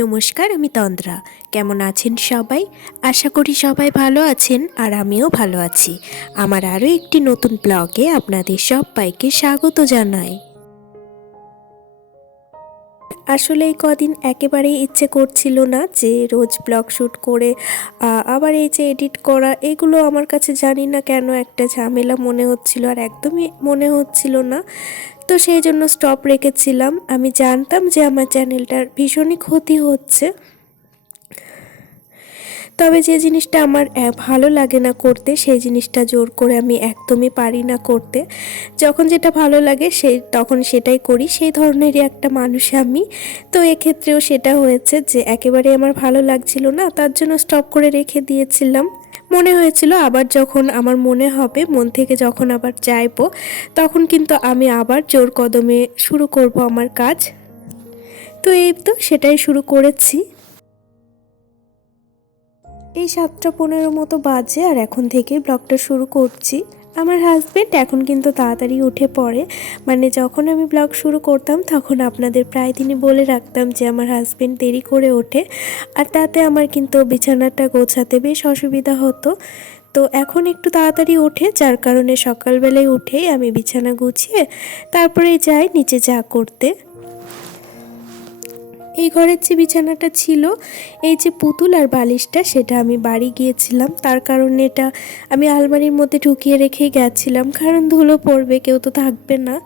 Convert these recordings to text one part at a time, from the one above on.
নমস্কার, আমি তন্দ্রা। কেমন আছেন সবাই? আশা করি সবাই ভালো আছেন, আর আমিও ভালো আছি। আমার আরও একটি নতুন ব্লগে আপনাদের সবাইকে স্বাগত জানাই। আসলে এই কদিন একেবারেই ইচ্ছে করছিল না যে রোজ ব্লগ শ্যুট করে আবার এই যে এডিট করা, এগুলো আমার কাছে জানি না কেন একটা ঝামেলা মনে হচ্ছিল, আর একদমই মনে হচ্ছিল না। তো সেই জন্য স্টপ রেখেছিলাম। আমি জানতাম যে আমার চ্যানেলটার ভীষণই ক্ষতি হচ্ছে, তবে যে জিনিসটা আমার ভালো লাগে না করতে, সেই জিনিসটা জোর করে আমি একদমই পারি না করতে। যখন যেটা ভালো লাগে তখন সেটাই করি, সেই ধরনেরই একটা মানুষ আমি। তো এক্ষেত্রেও সেটা হয়েছে যে একেবারে আমার ভালো লাগছিল না, তার জন্য স্টপ করে রেখে দিয়েছিলাম। মনে হয়েছিল আবার যখন আমার মনে হবে, মন থেকে যখন আবার চাইবো, তখন কিন্তু আমি আবার জোর কদমে শুরু করব আমার কাজ। তো এই তো সেটাই শুরু করেছি। এই 7:15 মতো বাজে, আর এখন থেকে ব্লগটা শুরু করছি। আমার হাজব্যান্ড এখন কিন্তু তাড়াতাড়ি উঠে পড়ে। মানে যখন আমি ব্লগ শুরু করতাম তখন আপনাদের প্রায় দিনই বলে রাখতাম যে আমার হাজব্যান্ড দেরি করে ওঠে, আর তাতে আমার কিন্তু বিছানাটা গোছাতে বেশ অসুবিধা হতো। তো এখন একটু তাড়াতাড়ি ওঠে, যার কারণে সকালবেলায় উঠেই আমি বিছানা গুছিয়ে তারপরে যাই নিচে চা করতে। এই ঘরের যে বিছানাটা ছিল, এই যে পুতুল আর বালিশটা, সেটা আমি বাড়ি গিয়েছিলাম, তার কারণে এটা আমি আলমারির মধ্যে ঢুকিয়ে রেখেই গেছিলাম, কারণ ধুলো পড়বে, কেউ তো থাকবে না।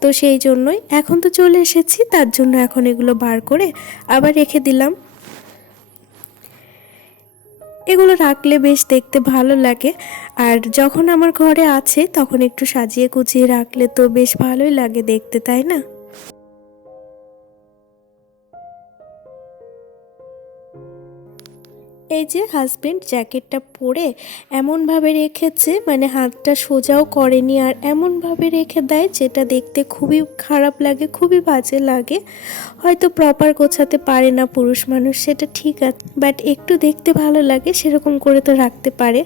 তো সেই জন্যই এখন তো চলে এসেছি, তার জন্য এখন এগুলো বার করে আবার রেখে দিলাম। এগুলো রাখলে বেশ দেখতে ভালো লাগে, আর যখন আমার ঘরে আছে তখন একটু সাজিয়ে গুছিয়ে রাখলে তো বেশ ভালোই লাগে দেখতে, তাই না? এই যে হাজব্যান্ড জ্যাকেটটা পরে এমনভাবে রেখেছে, মানে হাতটা সোজাও করেনি, আর এমনভাবে রেখে দেয় যেটা দেখতে খুবই খারাপ লাগে, খুবই বাজে লাগে। হয়তো প্রপার গোছাতে পারে না পুরুষ মানুষ, সেটা ঠিক আছে, বাট একটু দেখতে ভালো লাগে সেরকম করে তো রাখতে পারে।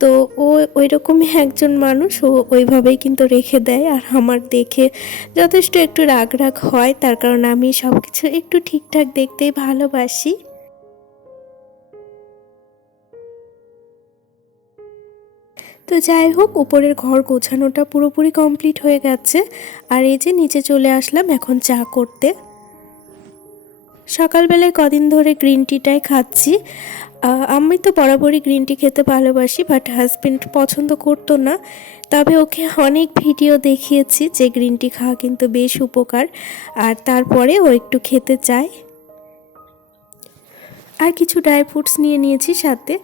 তো ও ওই রকমই একজন মানুষ, ও ওইভাবেই কিন্তু রেখে দেয়, আর আমার দেখে যথেষ্ট একটু রাগ রাগ হয়, তার কারণ আমি সব কিছু একটু ঠিকঠাক দেখতেই ভালোবাসি। তো যাই হোক, উপরের ঘর গোছানোটা পুরোপুরি কমপ্লিট হয়ে গেছে, আর এই যে নিচে চলে আসলাম এখন চা করতে। সকালবেলায় কদিন ধরে গ্রিন টিটাই খাচ্ছি। আমি তো বরাবরই গ্রিন টি খেতে ভালোবাসি, বাট হাজব্যান্ড পছন্দ করতো না। তবে ওকে অনেক ভিডিও দেখিয়েছি যে গ্রিন টি খাওয়া কিন্তু বেশ উপকার, আর তারপরে ও একটু খেতে চায়। আর কিছু ড্রাই ফ্রুটস নিয়ে নিয়েছি সাথে,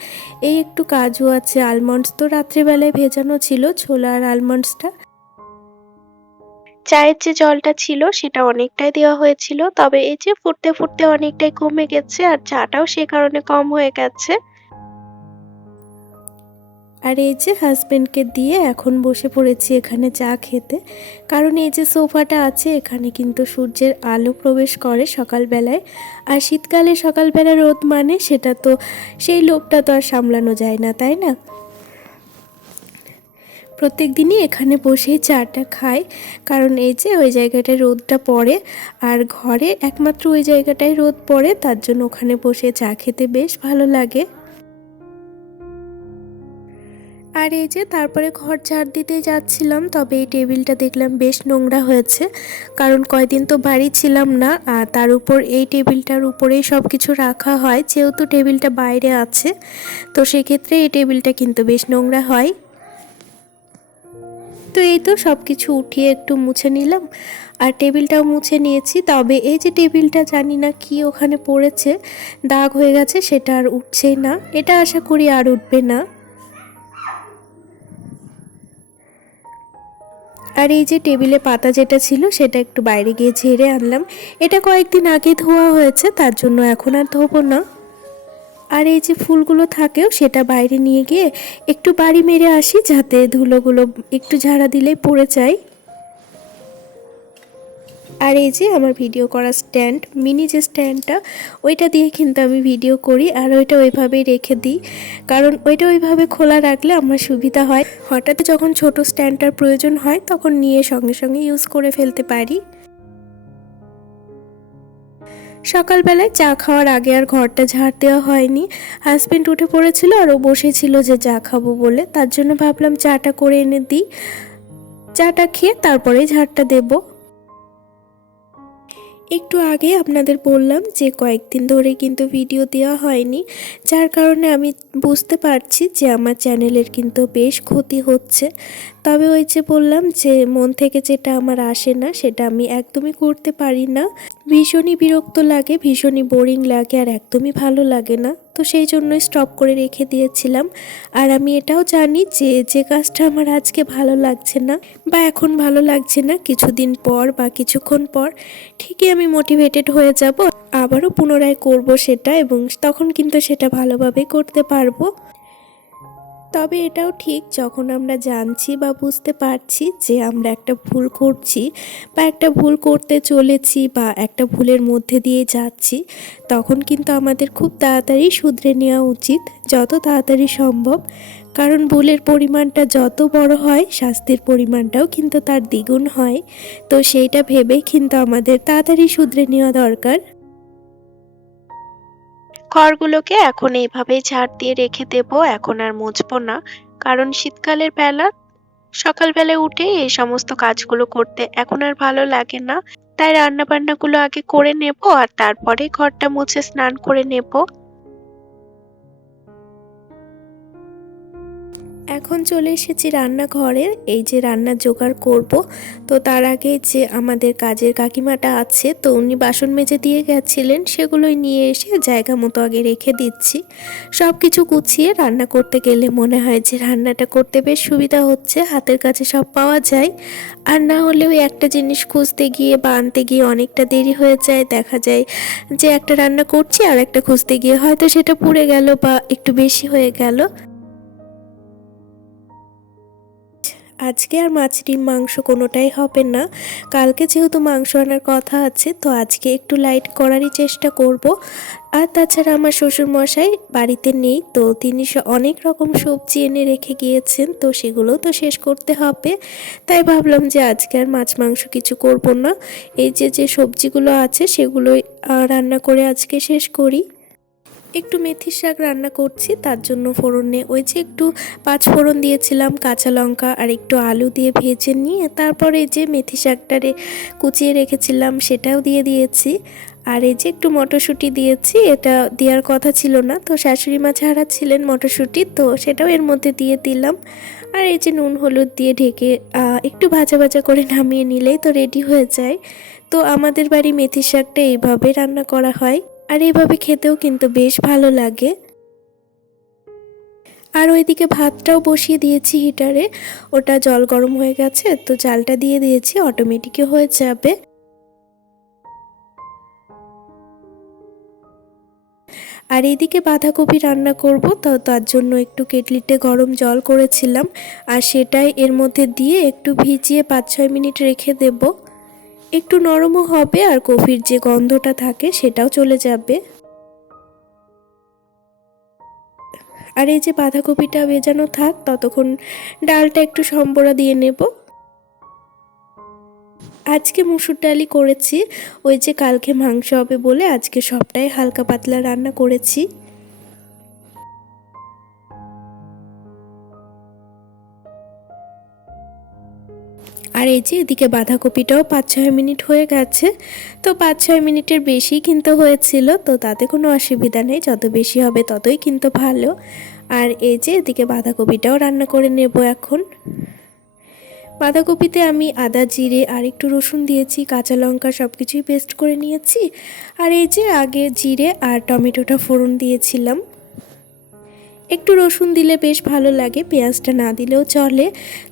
এই একটু কাজু আছে, আলমন্ডস তো রাত্রেবেলায় ভেজানো ছিল, ছোলা আর আলমন্ডসটা। চায়ের যে জলটা ছিল সেটা অনেকটাই দেওয়া হয়েছিল, তবে এই যে ফুটতে ফুটতে অনেকটাই কমে গেছে, আর চাটাও সে কারণে কম হয়ে গেছে। আর এই যে হাজব্যান্ডকে দিয়ে এখন বসে পড়েছি এখানে চা খেতে, কারণ এই যে সোফাটা আছে এখানে কিন্তু সূর্যের আলো প্রবেশ করে সকালবেলায়, আর শীতকালে সকালবেলা রোদ মানে সেটা তো, সেই লোভটা তো আর সামলানো যায় না, তাই না? প্রত্যেক দিনই এখানে বসেই চাটা খাই, কারণ এই যে ওই জায়গাটায় রোদটা পড়ে, আর ঘরে একমাত্র ওই জায়গাটায় রোদ পড়ে, তার জন্য ওখানে বসে চা খেতে বেশ ভালো লাগে। আর এই যে তারপরে ঘর ঝাড় দিতে যাচ্ছিলাম, তবে এই টেবিলটা দেখলাম বেশ নোংরা হয়েছে, কারণ কয়দিন তো বাড়ি ছিলাম না, আর তার উপর এই টেবিলটার উপরেই সব কিছু রাখা হয়, যেহেতু টেবিলটা বাইরে আছে, তো সেক্ষেত্রে এই টেবিলটা কিন্তু বেশ নোংরা হয়। তো এই তো সব কিছু উঠিয়ে একটু মুছে নিলাম, আর টেবিলটাও মুছে নিয়েছি। তবে এই যে টেবিলটা জানি না কি ওখানে পড়েছে, দাগ হয়ে গেছে, সেটা আর উঠছেই না, এটা আশা করি আর উঠবে না। আর এই যে টেবিলে পাতা যেটা ছিল সেটা একটু বাইরে গিয়ে ঝেড়ে আনলাম, এটা কয়েকদিন আগে ধোয়া হয়েছে, তার জন্য এখন আর ধোবো না। আর এই যে ফুলগুলো থাকেও সেটা বাইরে নিয়ে গিয়ে একটু বাড়ি মেরে আসি, যাতে ধুলোগুলো একটু ঝাড়া দিলেই পড়ে যায়। আর এই যে আমার ভিডিও করা স্ট্যান্ড, মিনি যে স্ট্যান্ডটা, ওইটা দিয়ে কিন্তু আমি ভিডিও করি, আর ওইটা ওইভাবেই রেখে দিই, কারণ ওইটা ওইভাবে খোলা রাখলে আমার সুবিধা হয়, হঠাৎ যখন ছোট স্ট্যান্ডটার প্রয়োজন হয় তখন নিয়ে সঙ্গে সঙ্গে ইউজ করে ফেলতে পারি। সকালবেলায় চা খাওয়ার আগে আর ঘরটা ঝাড় দেওয়া হয়নি। হাজবেন্ড উঠে পড়েছিল আর ও বসেছিল যে চা খাবো বলে, তার জন্য ভাবলাম চাটা করে এনে দিই। চাটা খেয়ে তারপরেই ঝাড়টা দেবো। একটু আগে আপনাদের বললাম যে কয়েকদিন ধরে কিন্তু ভিডিও দেওয়া হয়নি, যার কারণে আমি বুঝতে পারছি যে আমার চ্যানেলের কিন্তু বেশ ক্ষতি হচ্ছে। তবে ওই যে বললাম যে মন থেকে যেটা আমার আসে না সেটা আমি একদমই করতে পারি না। ভীষণই বিরক্ত লাগে, ভীষণই বোরিং লাগে আর একদমই ভালো লাগে না। তো সেই জন্যই স্টপ করে রেখে দিয়েছিলাম। আর আমি এটাও জানি যে যে কাজটা আমার আজকে ভালো লাগছে না বা এখন ভালো লাগছে না, কিছুদিন পর বা কিছুক্ষণ পর ঠিকই আমি মোটিভেটেড হয়ে যাব, আবারও পুনরায় করব সেটা, এবং তখন কিন্তু সেটা ভালোভাবে করতে পারবো। তবে এটাও ঠিক, যখন আমরা জানছি বা বুঝতে পারছি যে আমরা একটা ভুল করছি বা একটা ভুল করতে চলেছি বা একটা ভুলের মধ্যে দিয়ে যাচ্ছি, তখন কিন্তু আমাদের খুব তাড়াতাড়ি শুধরে নেওয়া উচিত, যত তাড়াতাড়ি সম্ভব। কারণ ভুলের পরিমাণটা যত বড় হয়, শাস্তির পরিমাণটাও কিন্তু তার দ্বিগুণ হয়। তো সেইটা ভেবেই কিন্তু আমাদের তাড়াতাড়ি শুধরে নেওয়া দরকার। ঘরগুলোকে এখন এইভাবেই ঝাড় দিয়ে রেখে দেব, এখন আর মুছবো না। কারণ শীতকালের বেলা সকালবেলায় উঠে এই সমস্ত কাজগুলো করতে এখন আর ভালো লাগে না। তাই রান্না বান্নাগুলো আগে করে নেব আর তারপরে ঘরটা মুছে স্নান করে নেব। এখন চলে এসেছি রান্নাঘরে, এই যে রান্নার জোগাড় করব। তো তার আগে যে আমাদের কাজের কাকিমাটা আছে, তো উনি বাসন মেজে দিয়ে গেছিলেন, সেগুলোই নিয়ে এসে জায়গা মতো আগে রেখে দিচ্ছি। সব কিছু গুছিয়ে রান্না করতে গেলে মনে হয় যে রান্নাটা করতে বেশ সুবিধা হচ্ছে, হাতের কাছে সব পাওয়া যায়। আর না হলেও একটা জিনিস খুঁজতে গিয়ে বা আনতে গিয়ে অনেকটা দেরি হয়ে যায়, দেখা যায় যে একটা রান্না করছি আর একটা খুঁজতে গিয়ে হয়তো সেটা পুড়ে গেল বা একটু বেশি হয়ে গেল। আজকে আর মাছ ডিম মাংস কোনোটাই হবে না। কালকে যেহেতু মাংস আনার কথা আছে, তো আজকে একটু লাইট করারই চেষ্টা করব। আর তাছাড়া আমার শ্বশুরমশাই বাড়িতে নেই, তো তিনি অনেক রকম সবজি এনে রেখে গিয়েছেন, তো সেগুলোও তো শেষ করতে হবে। তাই ভাবলাম যে আজকে আর মাছ মাংস কিছু করব না, এই যে যে সবজিগুলো আছে সেগুলোই রান্না করে আজকে শেষ করি। একটু মেথির শাক রান্না করছি, তার জন্য ফোড়নে ওই যে একটু পাঁচ ফোড়ন দিয়েছিলাম, কাঁচা লঙ্কা আর একটু আলু দিয়ে ভেজে নিয়ে তারপরে যে মেথি শাকটা কুচিয়ে রেখেছিলাম সেটাও দিয়ে দিয়েছি। আর এই যে একটু মটরশুঁটি দিয়েছি, এটা দেওয়ার কথা ছিল না, তো শাশুড়ি মা ছাড়া ছিলেন মটরশুঁটি, তো সেটাও এর মধ্যে দিয়ে দিলাম। আর এই যে নুন হলুদ দিয়ে ঢেকে একটু ভাজা ভাজা করে নামিয়ে নিলেই তো রেডি হয়ে যায়। তো আমাদের বাড়ি মেথির শাকটা এইভাবে রান্না করা হয়, আর এইভাবে খেতেও কিন্তু বেশ ভালো লাগে। আর ওইদিকে ভাতটাও বসিয়ে দিয়েছি হিটারে, ওটা জল গরম হয়ে গেছে, তো চালটা দিয়ে দিয়েছি, অটোমেটিকই হয়ে যাবে। আর এইদিকে বাঁধাকপি রান্না করব, তো তার জন্য একটু কেটলিতে গরম জল করেছিলাম, আর সেটাই এর মধ্যে দিয়ে একটু ভিজিয়ে 5-6 মিনিট রেখে দেব। একটু নরমও হবে আর কফির যে গন্ধটা থাকে সেটাও চলে যাবে। আর এই যে বাঁধাকপিটা ভেজানো থাক, ততক্ষণ ডালটা একটু সম্বরা দিয়ে নেব। আজকে মুসুর ডালই করেছি, ওই যে কালকে মাংস হবে বলে আজকে সবটাই হালকা পাতলা রান্না করেছি। আর এই যে এদিকে বাঁধাকপিটাও 5-6 মিনিট হয়ে গেছে, তো 5-6 মিনিটের বেশি কিন্তু হয়েছিল, তো তাতে কোনো অসুবিধা নেই, যত বেশি হবে ততই কিন্তু ভালো। আর এই যে এদিকে বাঁধাকপিটাও রান্না করে নেব এখন। বাঁধাকপিতে আমি আদা জিরে আর একটু রসুন দিয়েছি, কাঁচা লঙ্কা সব কিছুই পেস্ট করে নিয়েছি। আর এই যে আগে জিরে আর টমেটোটা ফোড়ন দিয়েছিলাম। একটু রসুন দিলে বেশ ভালো লাগে, পেঁয়াজটা না দিলেও চলে,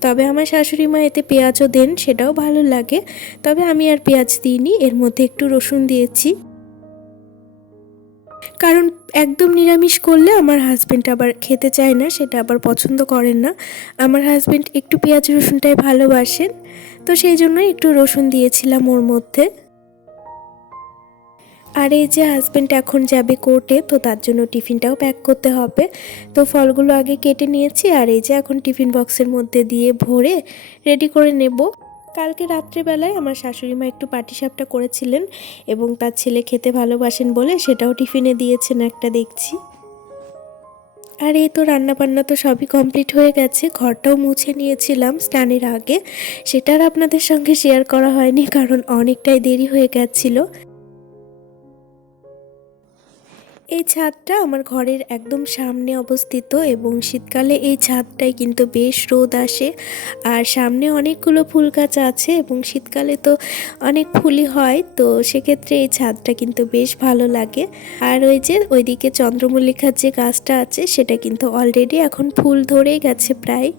তবে আমার শাশুড়ি মা এতে পেঁয়াজও দেন, সেটাও ভালো লাগে। তবে আমি আর পেঁয়াজ দিইনি, এর মধ্যে একটু রসুন দিয়েছি। কারণ একদম নিরামিষ করলে আমার হাজব্যান্ড আবার খেতে চায় না, সেটা আবার পছন্দ করেন না। আমার হাজব্যান্ড একটু পেঁয়াজ রসুনটাই ভালোবাসেন, তো সেই জন্যই একটু রসুন দিয়েছিলাম ওর মধ্যে। আর এই যে হাজব্যান্ড এখন যাবে কোর্টে, তো তার জন্য টিফিনটাও প্যাক করতে হবে, তো ফলগুলো আগে কেটে নিয়েছি। আর এই যে এখন টিফিন বক্সের মধ্যে দিয়ে ভরে রেডি করে নেব। কালকে রাত্রেবেলায় আমার শাশুড়ি মা একটু পাটিসাপটা করেছিলেন এবং তার ছেলে খেতে ভালোবাসেন বলে সেটাও টিফিনে দিয়েছেন একটা দেখছি। আর এই তো রান্নাবান্না তো সবই কমপ্লিট হয়ে গেছে, ঘরটাও মুছে নিয়েছিলাম স্নানের আগে, সেটা আর আপনাদের সঙ্গে শেয়ার করা হয়নি কারণ অনেকটাই দেরি হয়ে গেছিলো। এই ছাদটা আমার ঘরের একদম সামনে অবস্থিত এবং শীতকালে এই ছাদটায় কিন্তু বেশ রোদ আসে। আর সামনে অনেকগুলো ফুল গাছ আছে এবং শীতকালে তো অনেক ফুলই হয়, তো সেক্ষেত্রে এই ছাদটা কিন্তু বেশ ভালো লাগে। আর ওই যে ওইদিকে চন্দ্রমল্লিকার যে গাছটা আছে সেটা কিন্তু অলরেডি এখন ফুল ধরেই গেছে প্রায়।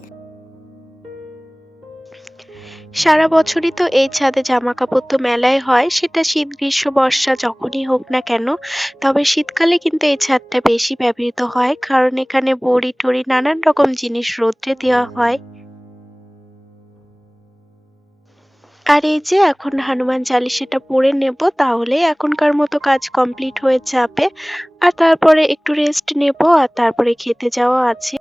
সারা বছরই তো এই ছাদে জামা কাপড় তো মেলাই হয়, সেটা শীত গ্রীষ্ম বর্ষা যখনই হোক না কেন। তবে শীতকালে কিন্তু এই ছাদটা বেশি ব্যবহৃত হয়, কারণ এখানে বড়ি টড়ি নানান রকম জিনিস রৌদ্রে দেওয়া হয়। আর এই যে এখন হনুমান চালিশাটা পড়ে নেব, তাহলে এখনকার মতো কাজ কমপ্লিট হয়ে যাবে। আর তারপরে একটু রেস্ট নেব, আর তারপরে খেতে যাওয়া আছে।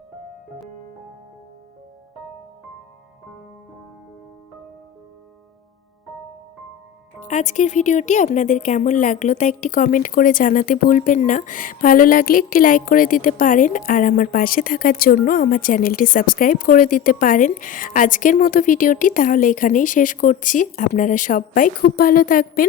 আজকের ভিডিওটি আপনাদের কেমন লাগলো তা একটি কমেন্ট করে জানাতে ভুলবেন না। ভালো লাগলে একটি লাইক করে দিতে পারেন, আর আমার পাশে থাকার জন্য আমার চ্যানেলটি সাবস্ক্রাইব করে দিতে পারেন। আজকের মতো ভিডিওটি তাহলে এখানেই শেষ করছি। আপনারা সবাই খুব ভালো থাকবেন।